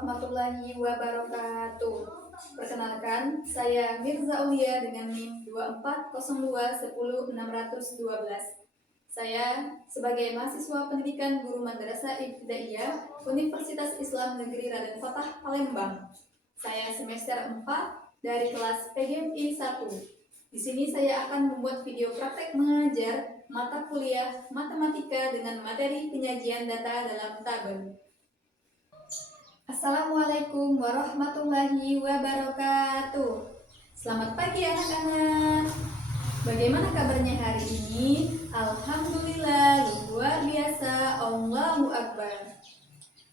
warahmatullahi wabarakatuh. Perkenalkan, saya Mirza Ulia dengan NIM 2402100612. Saya sebagai mahasiswa pendidikan guru Madrasah Ibtidaiyah Universitas Islam Negeri Raden Fatah Palembang. Saya semester 4 dari kelas PGMI 1. Di sini saya akan membuat video praktek mengajar mata kuliah matematika dengan materi penyajian data dalam tabel. Assalamualaikum warahmatullahi wabarakatuh. Selamat pagi anak-anak. Bagaimana kabarnya hari ini? Alhamdulillah, luar biasa, Allahu Akbar.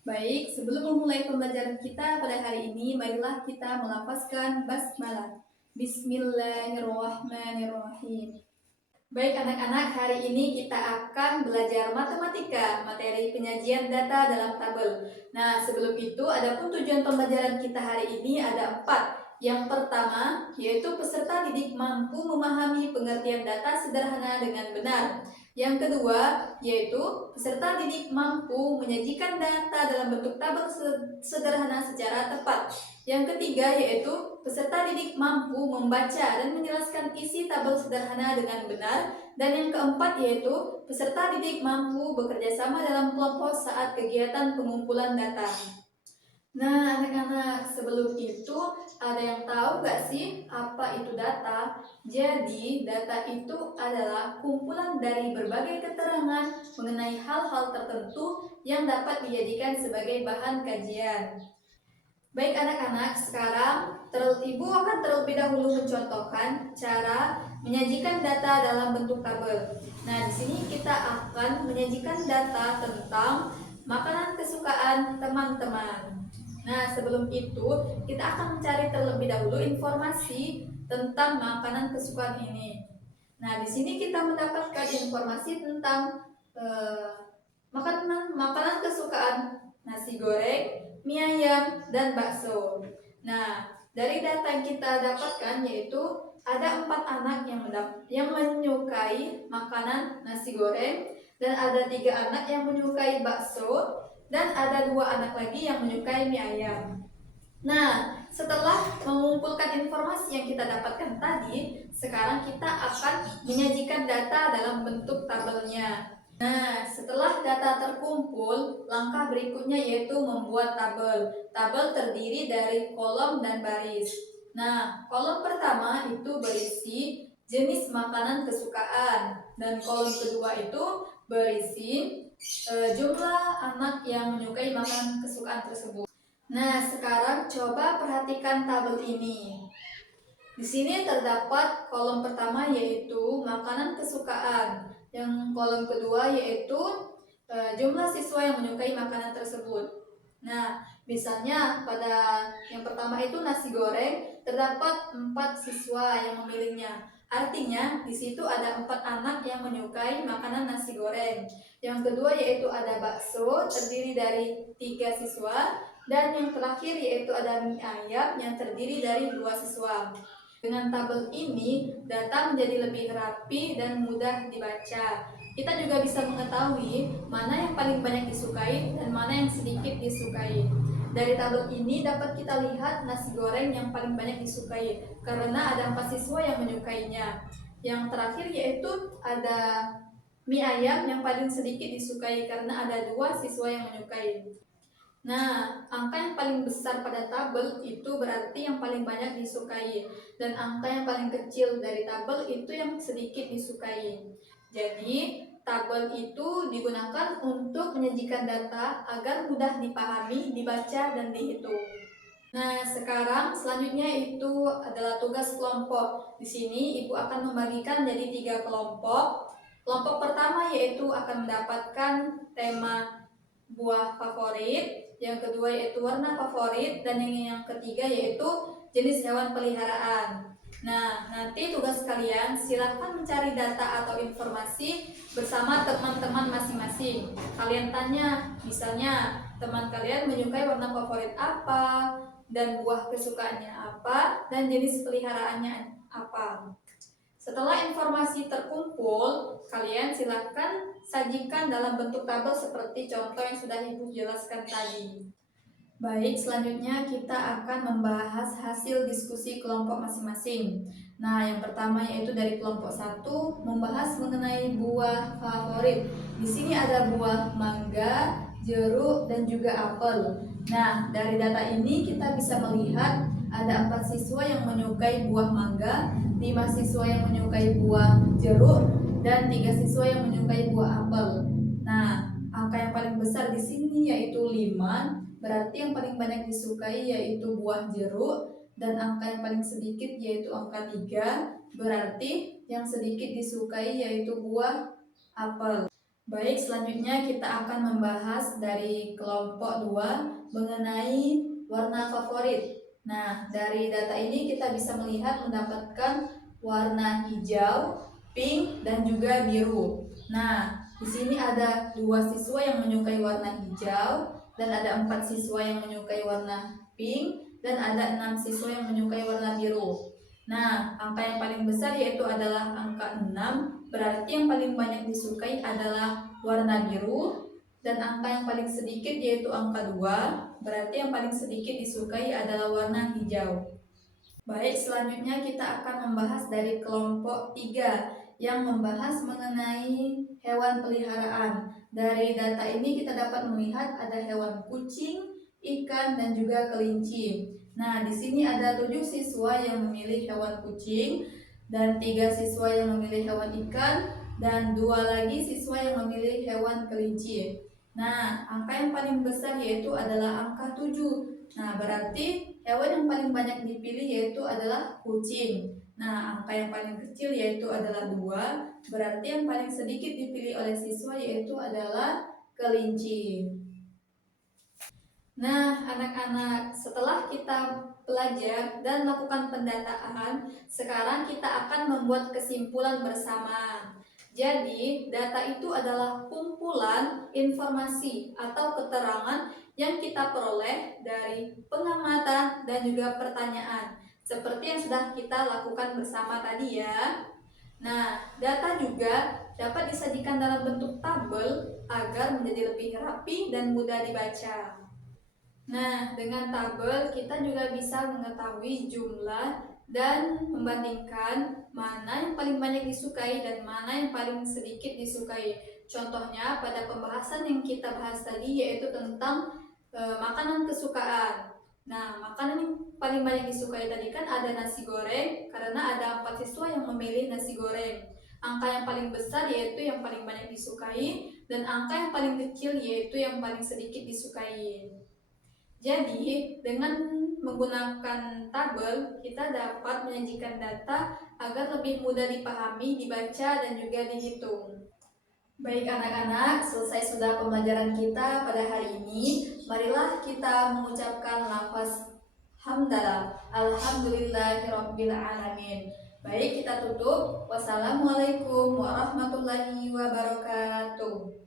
Baik, sebelum memulai pembelajaran kita pada hari ini, marilah kita melafazkan basmalah. Bismillahirrahmanirrahim. Baik anak-anak, hari ini kita akan belajar matematika, materi penyajian data dalam tabel. Nah, sebelum itu, adapun tujuan pembelajaran kita hari ini ada 4. Yang pertama, yaitu peserta didik mampu memahami pengertian data sederhana dengan benar. Yang kedua, yaitu peserta didik mampu menyajikan data dalam bentuk tabel sederhana secara tepat. Yang ketiga, yaitu peserta didik mampu membaca dan menjelaskan isi tabel sederhana dengan benar. Dan yang keempat, yaitu peserta didik mampu bekerja sama dalam kelompok saat kegiatan pengumpulan data. Nah, anak-anak, sebelum itu ada yang tahu gak sih apa itu data? Jadi, data itu adalah kumpulan dari berbagai keterangan mengenai hal-hal tertentu yang dapat dijadikan sebagai bahan kajian. Baik anak-anak, sekarang Ibu akan terlebih dahulu mencontohkan cara menyajikan data dalam bentuk tabel. Nah, di sini kita akan menyajikan data tentang makanan kesukaan teman-teman. Nah, sebelum itu kita akan mencari terlebih dahulu informasi tentang makanan kesukaan ini. Nah, di sini kita mendapatkan informasi tentang makanan kesukaan nasi goreng, mie ayam, dan bakso. Nah, dari data yang kita dapatkan yaitu ada 4 anak yang menyukai makanan nasi goreng, dan ada 3 anak yang menyukai bakso, dan ada 2 anak lagi yang menyukai mie ayam. Nah, setelah mengumpulkan informasi yang kita dapatkan tadi, sekarang kita akan menyajikan data dalam bentuk tabelnya. Nah, setelah data terkumpul, langkah berikutnya yaitu membuat tabel. Tabel terdiri dari kolom dan baris. Nah, kolom pertama itu berisi jenis makanan kesukaan, dan kolom kedua itu berisi jumlah anak yang menyukai makanan kesukaan tersebut. Nah, sekarang coba perhatikan tabel ini. Di sini terdapat kolom pertama yaitu makanan kesukaan, yang kolom kedua yaitu jumlah siswa yang menyukai makanan tersebut. Nah, misalnya pada yang pertama itu nasi goreng, terdapat 4 siswa yang memilihnya. Artinya di situ ada 4 anak yang menyukai makanan nasi goreng. Yang kedua yaitu ada bakso, terdiri dari 3 siswa. Dan yang terakhir yaitu ada mie ayam yang terdiri dari 2 siswa. Dengan tabel ini, data menjadi lebih rapi dan mudah dibaca. Kita juga bisa mengetahui mana yang paling banyak disukai dan mana yang sedikit disukai. Dari tabel ini dapat kita lihat nasi goreng yang paling banyak disukai karena ada 4 siswa yang menyukainya. Yang terakhir yaitu ada mie ayam yang paling sedikit disukai karena ada 2 siswa yang menyukai. Nah, angka yang paling besar pada tabel itu berarti yang paling banyak disukai, dan angka yang paling kecil dari tabel itu yang sedikit disukai. Jadi, tabel itu digunakan untuk menyajikan data agar mudah dipahami, dibaca, dan dihitung. Nah, sekarang selanjutnya itu adalah tugas kelompok. Di sini Ibu akan membagikan jadi 3 kelompok. Kelompok pertama yaitu akan mendapatkan tema buah favorit, yang kedua yaitu warna favorit, dan yang ketiga yaitu jenis hewan peliharaan. Nah, nanti tugas kalian silahkan mencari data atau informasi bersama teman-teman masing-masing. Kalian tanya, misalnya teman kalian menyukai warna favorit apa, dan buah kesukaannya apa, dan jenis peliharaannya apa. Setelah informasi terkumpul, kalian silahkan sajikan dalam bentuk tabel seperti contoh yang sudah Ibu jelaskan tadi. Baik, selanjutnya kita akan membahas hasil diskusi kelompok masing-masing. Nah, yang pertama yaitu dari kelompok 1 membahas mengenai buah favorit. Di sini ada buah mangga, jeruk, dan juga apel. Nah, dari data ini kita bisa melihat ada 4 siswa yang menyukai buah mangga, 5 siswa yang menyukai buah jeruk, dan 3 siswa yang menyukai buah apel. Nah, angka yang paling besar di sini yaitu 5. Berarti yang paling banyak disukai yaitu buah jeruk, dan angka yang paling sedikit yaitu angka 3. Berarti yang sedikit disukai yaitu buah apel. Baik, selanjutnya kita akan membahas dari kelompok 2 mengenai warna favorit. Nah, dari data ini kita bisa melihat mendapatkan warna hijau, pink, dan juga biru. Nah, di sini ada 2 siswa yang menyukai warna hijau, dan ada 4 siswa yang menyukai warna pink, dan ada 6 siswa yang menyukai warna biru. Nah, angka yang paling besar yaitu adalah angka 6, berarti yang paling banyak disukai adalah warna biru, dan angka yang paling sedikit yaitu angka 2, berarti yang paling sedikit disukai adalah warna hijau. Baik, selanjutnya kita akan membahas dari kelompok 3 yang membahas mengenai hewan peliharaan. Dari data ini kita dapat melihat ada hewan kucing, ikan, dan juga kelinci. Nah, di sini ada 7 siswa yang memilih hewan kucing, dan 3 siswa yang memilih hewan ikan, dan 2 lagi siswa yang memilih hewan kelinci. Nah, angka yang paling besar yaitu adalah angka 7. Nah, berarti hewan yang paling banyak dipilih yaitu adalah kucing. Nah, angka yang paling kecil yaitu adalah 2, berarti yang paling sedikit dipilih oleh siswa yaitu adalah kelinci. Nah, anak-anak, setelah kita belajar dan melakukan pendataan, sekarang kita akan membuat kesimpulan bersama. Jadi, data itu adalah kumpulan informasi atau keterangan yang kita peroleh dari pengamatan dan juga pertanyaan, seperti yang sudah kita lakukan bersama tadi ya. Nah, data juga dapat disajikan dalam bentuk tabel agar menjadi lebih rapi dan mudah dibaca. Nah, dengan tabel kita juga bisa mengetahui jumlah dan membandingkan mana yang paling banyak disukai dan mana yang paling sedikit disukai. Contohnya pada pembahasan yang kita bahas tadi yaitu tentang makanan kesukaan. Nah, makanan yang paling banyak disukai tadi kan ada nasi goreng, karena ada 4 siswa yang memilih nasi goreng. Angka yang paling besar yaitu yang paling banyak disukai, dan angka yang paling kecil yaitu yang paling sedikit disukai. Jadi, dengan menggunakan tabel, kita dapat menyajikan data agar lebih mudah dipahami, dibaca, dan juga dihitung. Baik anak-anak, selesai sudah pembelajaran kita pada hari ini. Marilah kita mengucapkan lafaz hamdalah. Alhamdulillahirabbil alamin. Baik, kita tutup. Wassalamualaikum warahmatullahi wabarakatuh.